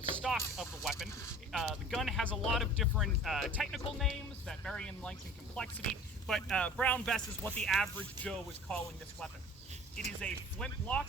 the stock of the weapon. The gun has a lot of different technical names that vary in length and complexity, but Brown Bess is what the average Joe is calling this weapon. It is a flintlock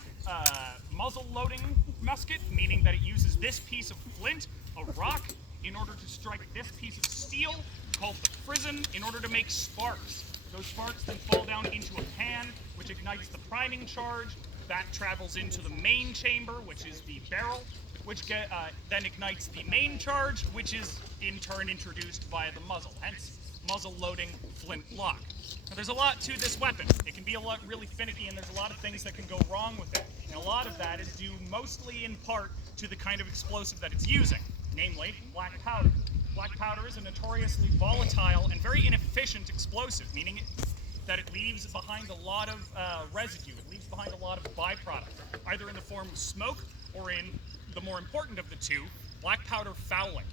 muzzle-loading musket, meaning that it uses this piece of flint, a rock, in order to strike this piece of steel, called the frizzen, in order to make sparks. Those sparks then fall down into a pan, which ignites the priming charge. That travels into the main chamber, which is the barrel, which then ignites the main charge, which is in turn introduced via the muzzle, hence muzzle-loading flintlock. Now, there's a lot to this weapon. It can be really finicky, and there's a lot of things that can go wrong with it. And a lot of that is due mostly in part to the kind of explosive that it's using, namely black powder. Black powder is a notoriously volatile and very inefficient explosive, meaning that it leaves behind a lot of residue. It leaves behind a lot of byproduct, either in the form of smoke or in, the more important of the two, black powder fouling.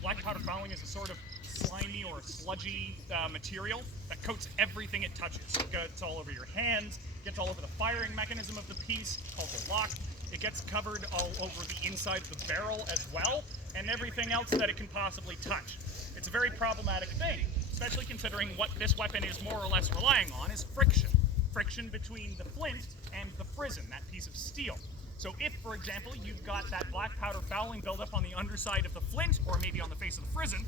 Black powder fouling is a sort of slimy or sludgy material that coats everything it touches. It gets all over your hands, gets all over the firing mechanism of the piece, called the lock. It gets covered all over the inside of the barrel as well, and everything else that it can possibly touch. It's a very problematic thing, especially considering what this weapon is more or less relying on is friction. Friction between the flint and the frizzen, that piece of steel. So if, for example, you've got that black powder fouling buildup on the underside of the flint, or maybe on the face of the frizzen,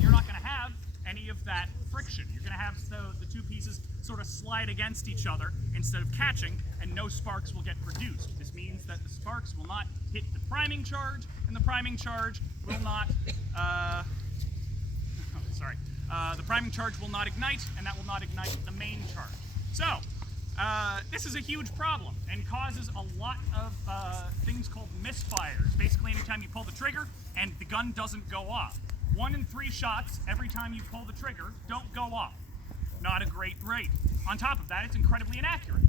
you're not going to have any of that friction. You're going to have the two pieces sort of slide against each other instead of catching, and no sparks will get produced. This means that the sparks will not hit the priming charge, and the priming charge will not, the priming charge will not ignite, and that will not ignite the main charge. So, this is a huge problem and causes a lot of things called misfires. Basically, anytime you pull the trigger and the gun doesn't go off. 1 in 3 shots every time you pull the trigger don't go off. Not a great rate. On top of that, it's incredibly inaccurate.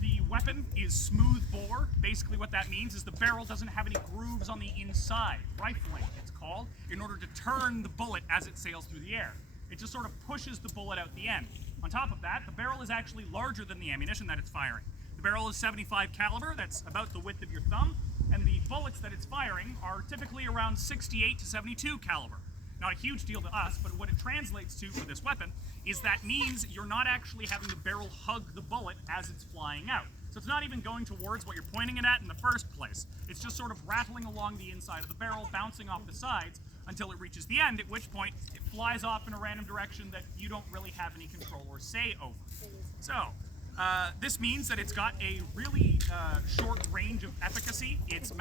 The weapon is smooth bore. Basically what that means is the barrel doesn't have any grooves on the inside. Rifling, it's called, in order to turn the bullet as it sails through the air. It just sort of pushes the bullet out the end. On top of that, the barrel is actually larger than the ammunition that it's firing. The barrel is 75 caliber, that's about the width of your thumb, and the bullets that it's firing are typically around 68 to 72 caliber. Not a huge deal to us, but what it translates to for this weapon is that means you're not actually having the barrel hug the bullet as it's flying out. So it's not even going towards what you're pointing it at in the first place. It's just sort of rattling along the inside of the barrel, bouncing off the sides until it reaches the end, at which point it flies off in a random direction that you don't really have any control or say over. So, this means that it's got a really short range of efficacy. Its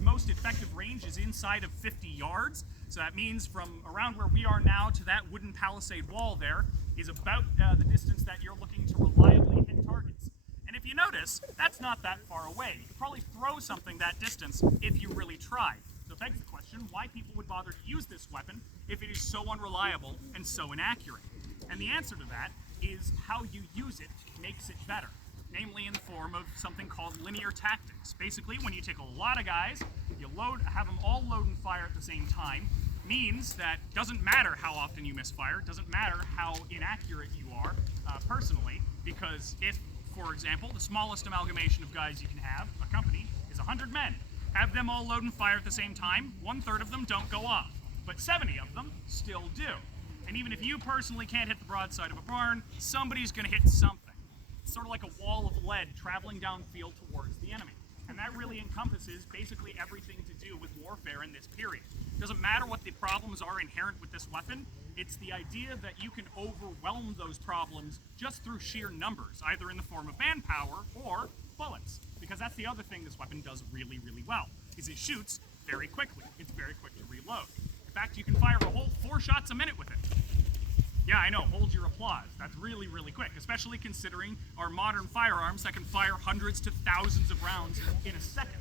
most effective range is inside of 50 yards. So that means from around where we are now to that wooden palisade wall there is about the distance that you're looking to reliably hit targets. And if you notice, that's not that far away. You could probably throw something that distance if you really tried. So it begs the question why people would bother to use this weapon if it is so unreliable and so inaccurate. And the answer to that is how you use it makes it better, namely in the form of something called linear tactics. Basically, when you take a lot of guys, you have them all load and fire at the same time, means that doesn't matter how often you misfire, doesn't matter how inaccurate you are personally, because if, for example, the smallest amalgamation of guys you can have, a company, is 100 men, have them all load and fire at the same time, 1/3 of them don't go off, but 70 of them still do. And even if you personally can't hit the broadside of a barn, somebody's going to hit something. It's sort of like a wall of lead traveling downfield towards the enemy. And that really encompasses basically everything to do with warfare in this period. It doesn't matter what the problems are inherent with this weapon, it's the idea that you can overwhelm those problems just through sheer numbers, either in the form of manpower or bullets. Because that's the other thing this weapon does really, really well, is it shoots very quickly. It's very quick to reload. In fact, you can fire a whole 4 shots a minute with it. Yeah, I know, hold your applause. That's really, really quick, especially considering our modern firearms that can fire hundreds to thousands of rounds in a second.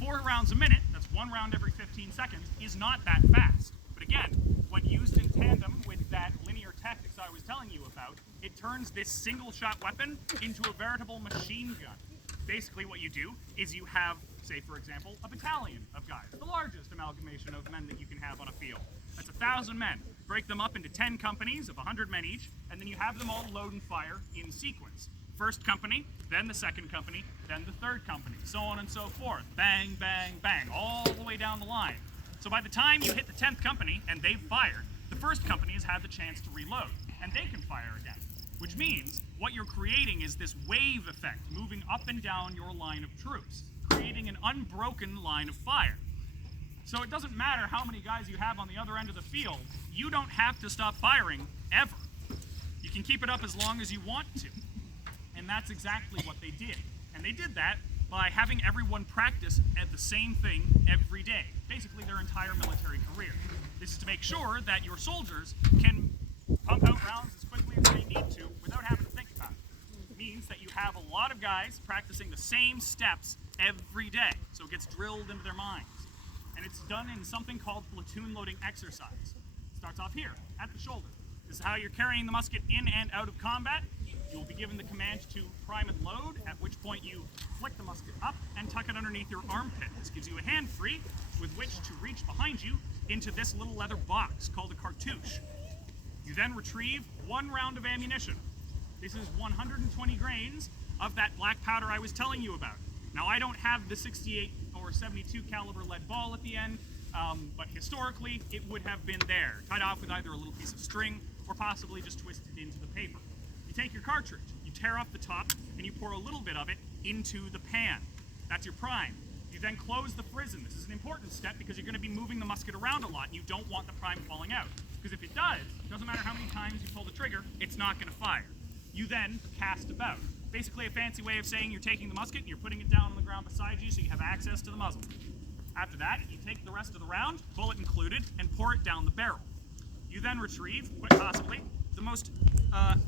4 rounds a minute, that's 1 round every 15 seconds, is not that fast. But again, when used in tandem with that linear tactics I was telling you about, it turns this single-shot weapon into a veritable machine gun. Basically what you do is you have, say for example, a battalion of guys, the largest amalgamation of men that you can have on a field. That's 1,000 men. Break them up into 10 companies of 100 men each, and then you have them all load and fire in sequence. First company, then the second company, then the third company, so on and so forth. Bang, bang, bang, all time. So by the time you hit the 10th company and they've fired, the first company has had the chance to reload, and they can fire again. Which means what you're creating is this wave effect moving up and down your line of troops, creating an unbroken line of fire. So it doesn't matter how many guys you have on the other end of the field, you don't have to stop firing ever. You can keep it up as long as you want to. And that's exactly what they did. And they did that by having everyone practice at the same thing every day, basically their entire military career. This is to make sure that your soldiers can pump out rounds as quickly as they need to without having to think about it. It means that you have a lot of guys practicing the same steps every day, so it gets drilled into their minds. And it's done in something called platoon loading exercise. It starts off here, at the shoulder. This is how you're carrying the musket in and out of combat. You will be given the command to prime and load, at which point you flick the musket up and tuck it underneath your armpit. This gives you a hand free with which to reach behind you into this little leather box called a cartouche. You then retrieve 1 round of ammunition. This is 120 grains of that black powder I was telling you about. Now I don't have the 68 or 72 caliber lead ball at the end, but historically it would have been there, tied off with either a little piece of string or possibly just twisted into the paper. You take your cartridge, you tear off the top, and you pour a little bit of it into the pan. That's your prime. You then close the frizzen. This is an important step because you're going to be moving the musket around a lot and you don't want the prime falling out. Because if it does, it doesn't matter how many times you pull the trigger, it's not going to fire. You then cast about. Basically a fancy way of saying you're taking the musket and you're putting it down on the ground beside you so you have access to the muzzle. After that, you take the rest of the round, bullet included, and pour it down the barrel. You then retrieve, quite possibly, the most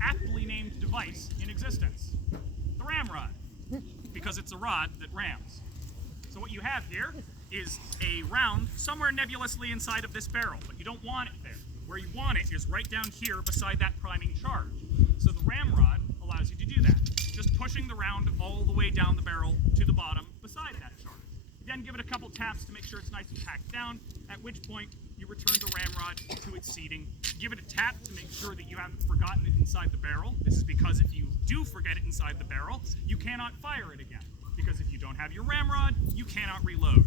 aptly named device in existence, the ramrod, because it's a rod that rams. So what you have here is a round somewhere nebulously inside of this barrel, but you don't want it there. Where you want it is right down here beside that priming charge. So the ramrod allows you to do that, just pushing the round all the way down the barrel to the bottom beside that charge. You then give it a couple taps to make sure it's nice and packed down, at which point you return the ramrod to its seating. Give it a tap to make sure that you haven't forgotten it inside the barrel. This is because if you do forget it inside the barrel, you cannot fire it again. Because if you don't have your ramrod, you cannot reload.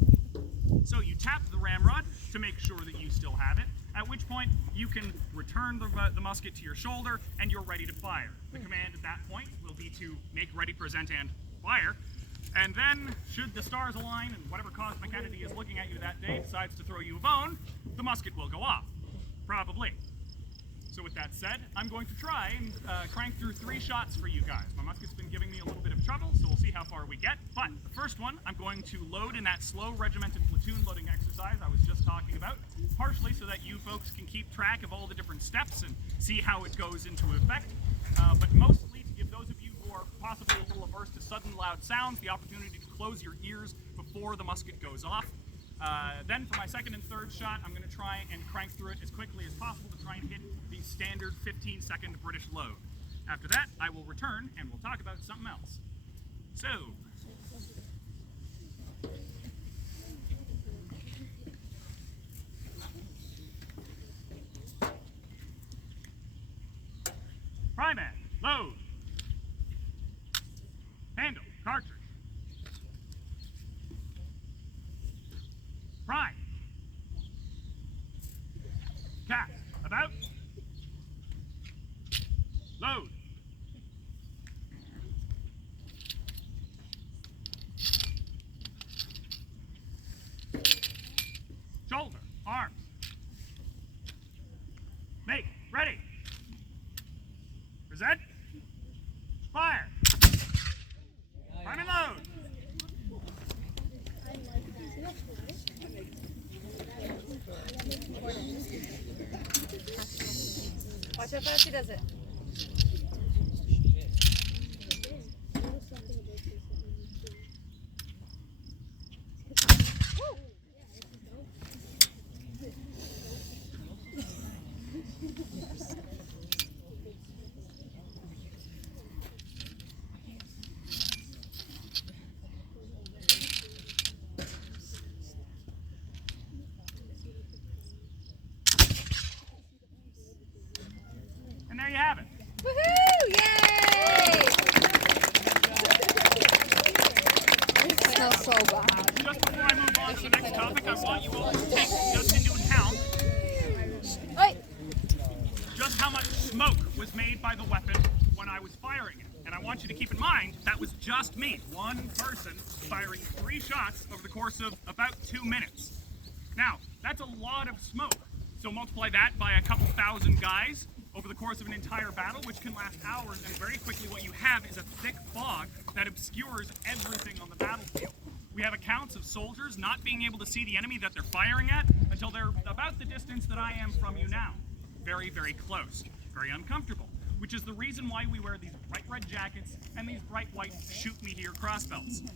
So you tap the ramrod to make sure that you still have it, at which point you can return the musket to your shoulder and you're ready to fire. The command at that point will be to make ready, present, and fire. And then, should the stars align and whatever cosmic entity is looking at you that day decides to throw you a bone, the musket will go off. Probably. So with that said, I'm going to try and crank through 3 shots for you guys. My musket's been giving me a little bit of trouble, so we'll see how far we get. But the first one, I'm going to load in that slow regimented platoon loading exercise I was just talking about, partially so that you folks can keep track of all the different steps and see how it goes into effect, but mostly to give those of you who are possibly a little averse to sudden loud sounds the opportunity to close your ears before the musket goes off. Then for my second and third shot, I'm going to try and crank through it as quickly as possible to try and hit the standard 15-second British load. After that, I will return and we'll talk about something else. So, prime it, load, handle, cartridge, prime, cast, about, load, shoulder, arms, make, ready, present, fire, prime and load. Watch how fast he does it. And there you have it. this topic, I want you all to take just into account Oi! just how much smoke was made by the weapon when I was firing it. And I want you to keep in mind, that was just me, one person, firing 3 shots over the course of about 2 minutes. Now, that's a lot of smoke. So multiply that by a couple thousand guys over the course of an entire battle, which can last hours, and very quickly what you have is a thick fog that obscures everything on the battlefield. We have accounts of soldiers not being able to see the enemy that they're firing at until they're about the distance that I am from you now. Very, very close. Very uncomfortable. Which is the reason why we wear these bright red jackets and these bright white shoot-me-here crossbelts.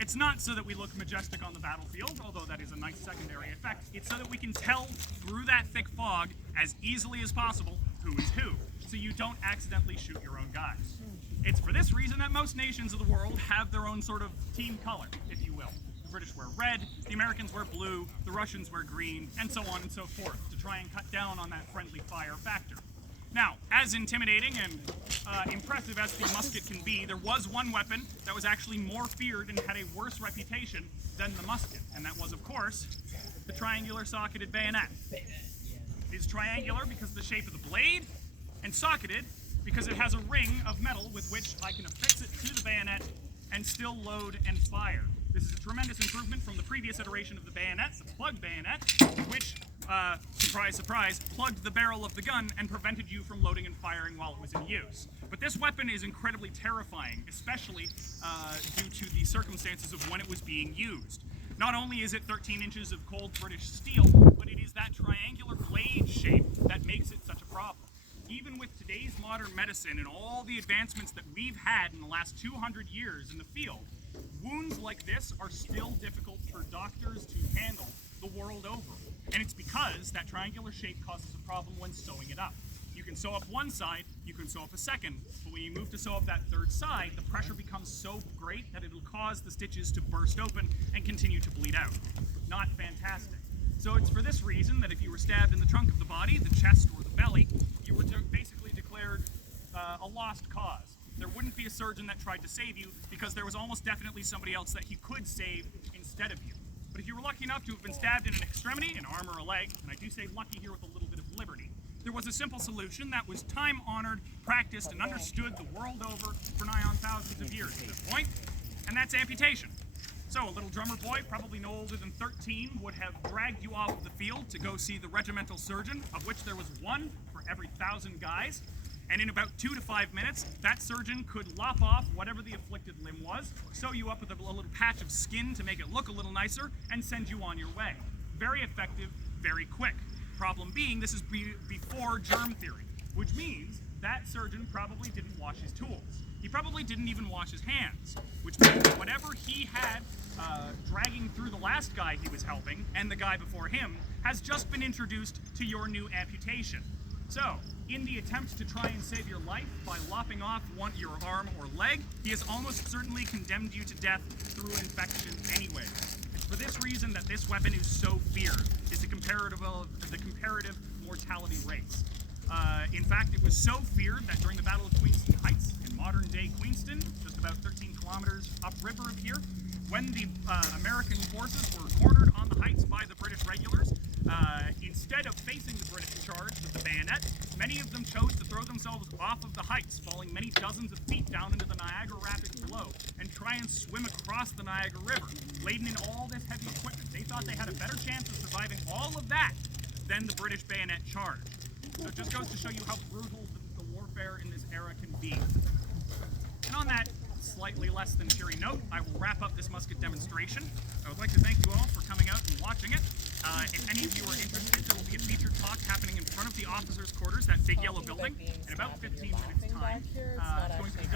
It's not so that we look majestic on the battlefield, although that is a nice secondary effect. It's so that we can tell through that thick fog as easily as possible who is who, so you don't accidentally shoot your own guys. It's for this reason that most nations of the world have their own sort of team color, if you will. The British wear red, the Americans wear blue, the Russians wear green, and so on and so forth, to try and cut down on that friendly fire factor. Now, as intimidating and impressive as the musket can be, there was one weapon that was actually more feared and had a worse reputation than the musket, and that was, of course, the triangular socketed bayonet. It is triangular because of the shape of the blade, and socketed because it has a ring of metal with which I can affix it to the bayonet and still load and fire. This is a tremendous improvement from the previous iteration of the bayonet, the plug bayonet, which, surprise, surprise, plugged the barrel of the gun and prevented you from loading and firing while it was in use. But this weapon is incredibly terrifying, especially due to the circumstances of when it was being used. Not only is it 13 inches of cold British steel, but it is that triangular blade shape that makes it such a problem. Even with today's modern medicine and all the advancements that we've had in the last 200 years in the field, wounds like this are still difficult for doctors to handle the world over. And it's because that triangular shape causes a problem when sewing it up. You can sew up one side, you can sew up a second, but when you move to sew up that third side, the pressure becomes so great that it'll cause the stitches to burst open and continue to bleed out. Not fantastic. So it's for this reason that if you were stabbed in the trunk of the body, the chest, or the belly, you were basically declared a lost cause. There wouldn't be a surgeon that tried to save you because there was almost definitely somebody else that he could save instead of you. But if you were lucky enough to have been stabbed in an extremity, an arm or a leg, and I do say lucky here with a little bit of liberty, there was a simple solution that was time-honored, practiced, and understood the world over for nigh on thousands of years at this point, and that's amputation. So a little drummer boy, probably no older than 13, would have dragged you off of the field to go see the regimental surgeon, of which there was one for every 1,000 guys. And in about 2 to 5 minutes, that surgeon could lop off whatever the afflicted limb was, sew you up with a little patch of skin to make it look a little nicer, and send you on your way. Very effective, very quick. Problem being, this is before germ theory, which means that surgeon probably didn't wash his tools. He probably didn't even wash his hands, which means that whatever he had dragging through the last guy he was helping, and the guy before him, has just been introduced to your new amputation. So, in the attempt to try and save your life by lopping off your arm or leg, he has almost certainly condemned you to death through infection anyway. It's for this reason that this weapon is so feared, is the comparative mortality rates. In fact, it was so feared that during the Battle of Queenston Heights, in modern-day Queenston, just about 13 kilometers upriver of here, when the American forces were cornered on the heights by the British regulars, instead of facing the British charge with the bayonet, many of them chose to throw themselves off of the heights, falling many dozens of feet down into the Niagara Rapids below, and try and swim across the Niagara River, laden in all this heavy equipment. They thought they had a better chance of surviving all of that than the British bayonet charge. So it just goes to show you how brutal the warfare in this era can be. And on that slightly less than cheery note, I will wrap up this musket demonstration. I would like to thank you all for coming out and watching it. If any of you are interested, there will be a featured talk happening in front of the officers' quarters, that big yellow building, in about 15 minutes' time. It's going to be done